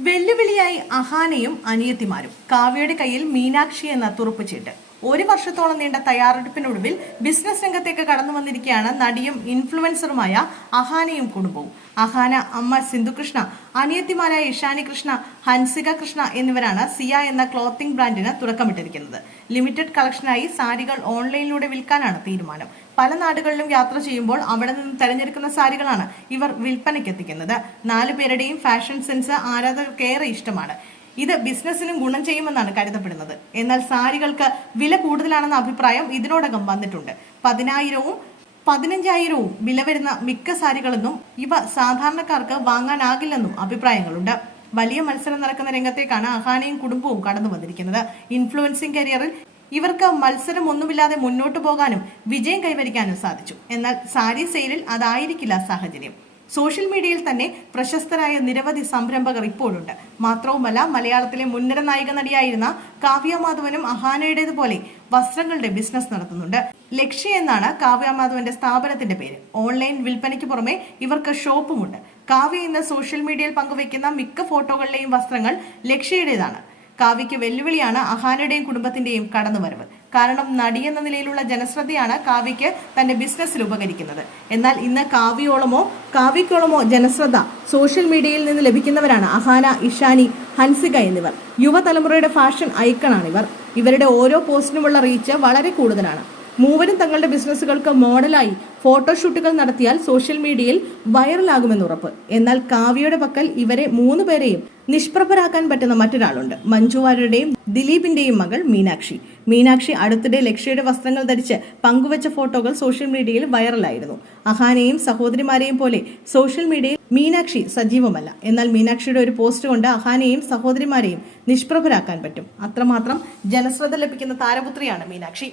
വെല്ലുവിളിയായി അഹാനയും അനിയത്തിമാരും. കാവ്യയുടെ കയ്യിൽ മീനാക്ഷി എന്ന തുറുപ്പ് ചീട്ട്. ഒരു വർഷത്തോളം നീണ്ട തയ്യാറെടുപ്പിനൊടുവിൽ ബിസിനസ് രംഗത്തേക്ക് കടന്നു വന്നിരിക്കുകയാണ് നടിയും ഇൻഫ്ലുവൻസറുമായ അഹാനയും കുടുംബവും. അഹാന അമ്മ സിന്ധുകൃഷ്ണ അനിയത്തിമാരായ ഇഷാനി കൃഷ്ണ ഹൻസിക കൃഷ്ണ എന്നിവരാണ് സിയ എന്ന ക്ലോത്തിംഗ് ബ്രാൻഡിന് തുടക്കമിട്ടിരിക്കുന്നത്. ലിമിറ്റഡ് കളക്ഷനായി സാരികൾ ഓൺലൈനിലൂടെ വിൽക്കാനാണ് തീരുമാനം. പല നാടുകളിലും യാത്ര ചെയ്യുമ്പോൾ അവിടെ നിന്ന് തെരഞ്ഞെടുക്കുന്ന സാരികളാണ് ഇവർ വിൽപ്പനയ്ക്ക് എത്തിക്കുന്നത് നാലു പേരുടെയും ഫാഷൻ സെൻസ് ആരാധകർക്കേറെ ഇഷ്ടമാണ്. ഇത് ബിസിനസ്സിനും ഗുണം ചെയ്യുമെന്നാണ് കരുതപ്പെടുന്നത്. എന്നാൽ സാരികൾക്ക് വില കൂടുതലാണെന്ന അഭിപ്രായം ഇതിനോടകം വന്നിട്ടുണ്ട്. പതിനായിരവും പതിനഞ്ചായിരവും വില വരുന്ന മിക്ക സാരികളെന്നും ഇവ സാധാരണക്കാർക്ക് വാങ്ങാനാകില്ലെന്നും അഭിപ്രായങ്ങളുണ്ട്. വലിയ മത്സരം നടക്കുന്ന രംഗത്തേക്കാണ് അഹാനയും കുടുംബവും കടന്നു വന്നിരിക്കുന്നത്. ഇൻഫ്ലുവൻസിംഗ് കരിയറിൽ ഇവർക്ക് മത്സരം ഒന്നുമില്ലാതെ മുന്നോട്ട് പോകാനും വിജയം കൈവരിക്കാനും സാധിച്ചു. എന്നാൽ സാരി സെയിലിൽ അതായിരിക്കില്ല സാഹചര്യം. സോഷ്യൽ മീഡിയയിൽ തന്നെ പ്രശസ്തരായ നിരവധി സംരംഭകർ ഇപ്പോഴുണ്ട്. മാത്രവുമല്ല മലയാളത്തിലെ മുൻനിര നായിക നടിയായിരുന്ന കാവ്യ മാധവനും അഹാനയുടേതുപോലെ വസ്ത്രങ്ങളുടെ ബിസിനസ് നടത്തുന്നുണ്ട്. ലക്ഷ്യ എന്നാണ് കാവ്യ മാധവന്റെ സ്ഥാപനത്തിന്റെ പേര്. ഓൺലൈൻ വിൽപ്പനയ്ക്ക് പുറമെ ഇവർക്ക് ഷോപ്പുമുണ്ട്. കാവ്യ ഇന്ന് സോഷ്യൽ മീഡിയയിൽ പങ്കുവയ്ക്കുന്ന മിക്ക ഫോട്ടോകളിലെയും വസ്ത്രങ്ങൾ ലക്ഷ്യയുടേതാണ്. കാവ്യയ്ക്ക് വെല്ലുവിളിയാണ് അഹാനയുടെയും കുടുംബത്തിന്റെയും കടന്നുവരവ്. കാരണം നടി എന്ന നിലയിലുള്ള ജനശ്രദ്ധയാണ് കാവ്യയ്ക്ക് തന്റെ ബിസിനസ്സിൽ ഉപകരിക്കുന്നത്. എന്നാൽ ഇന്ന് കാവ്യോളമോ കാവ്യക്കോളമോ ജനശ്രദ്ധ സോഷ്യൽ മീഡിയയിൽ നിന്ന് ലഭിക്കുന്നവരാണ് അഹാന ഇഷാനി ഹൻസിക എന്നിവർ. യുവതലമുറയുടെ ഫാഷൻ ഐക്കണാണിവർ. ഇവരുടെ ഓരോ പോസ്റ്റിനുമുള്ള റീച്ച് വളരെ കൂടുതലാണ്. മൂവരും തങ്ങളുടെ ബിസിനസ്സുകൾക്ക് മോഡലായി ഫോട്ടോഷൂട്ടുകൾ നടത്തിയാൽ സോഷ്യൽ മീഡിയയിൽ വൈറലാകുമെന്ന് ഉറപ്പ്. എന്നാൽ കാവ്യയുടെ പക്കൽ ഇവരെ മൂന്ന് പേരെയും നിഷ്പ്രഭരാക്കാൻ പറ്റുന്ന മറ്റൊരാളുണ്ട്. മഞ്ജു വാര്യരുടെയും ദിലീപിന്റെയും മകൾ മീനാക്ഷി. മീനാക്ഷി അടുത്തിടെ ലക്ഷ്യയുടെ വസ്ത്രങ്ങൾ ധരിച്ച് പങ്കുവച്ച ഫോട്ടോകൾ സോഷ്യൽ മീഡിയയിൽ വൈറലായിരുന്നു. അഹാനെയും സഹോദരിമാരെയും പോലെ സോഷ്യൽ മീഡിയയിൽ മീനാക്ഷി സജീവമല്ല. എന്നാൽ മീനാക്ഷിയുടെ ഒരു പോസ്റ്റ് കൊണ്ട് അഹാനെയും സഹോദരിമാരെയും നിഷ്പ്രഭരാക്കാൻ പറ്റും. അത്രമാത്രം ജനശ്രദ്ധ ലഭിക്കുന്ന താരപുത്രിയാണ് മീനാക്ഷി.